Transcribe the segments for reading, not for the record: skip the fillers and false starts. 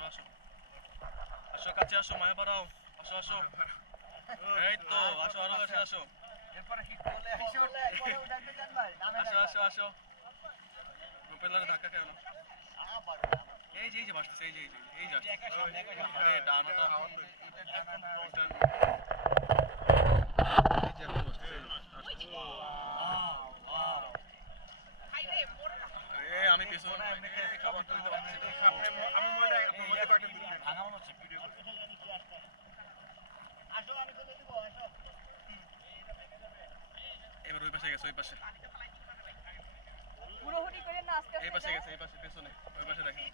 আসো আসো আসো কাছে আসো মায়া বাড়াও আসো আসো এই তো আসো আরো কাছে আসো এরপরে কি কোলে আইছো পরে উঠাইতে চান ভাই নামে আসো আসো আসো রূপেলারে ধাক্কা খেও না এই যে বাসতেছে এই যে এই যাচ্ছে আরে ডানাটা এই যে এখন বসতেছে এই আমি পেছনে খাবার তুলতে পারছি আমি মনে আপনার মধ্যে কয়েকটা দিন ভাঙা মনে হচ্ছে ভিডিও করে আসো আমি তুলে দিব আসো এবার ওই পাশে গেছে ওই পাশে পুরোহুটি করে না আস্তে এই আস্তে পাশে যাও। গেছে এই পাশে পেছনে ওই পাশে দেখেন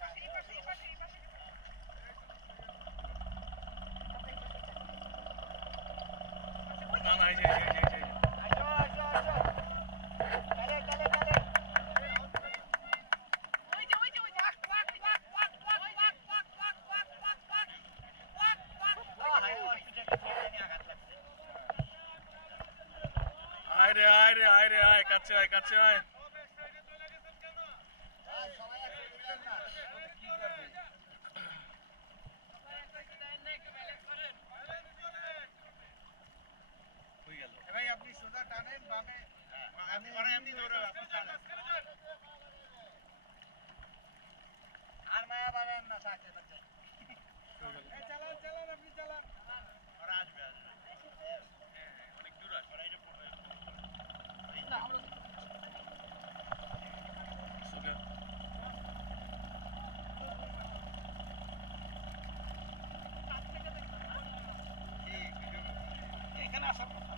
না না এই যে আসো আসো আসো কালে কালে কালে ওই যে ওয়াক ওয়াক ওয়াক ওয়াক ওয়াক ওয়াক ওয়াক ওয়াক ওয়াক ওয়াক ওয়াক ওয়াক ওয়াক হাই হসপিটালে ছেড়ে নিয়ে আঘাত লাগছে আয় রে কাছে আয় সবাই একসাথে দিলেন না কি করবে হয়ে গেল ভাই আপনি সোজা টানেন বামে আমি ওরা এমনি ধরে আপনি টানেন আর মায়া বাড়ান না সাথে বাচ্চা এই চালান আপনি চালান ওরা আসবে অনেক দূর আসবে না আমরা সুগা এখানে আসার কথা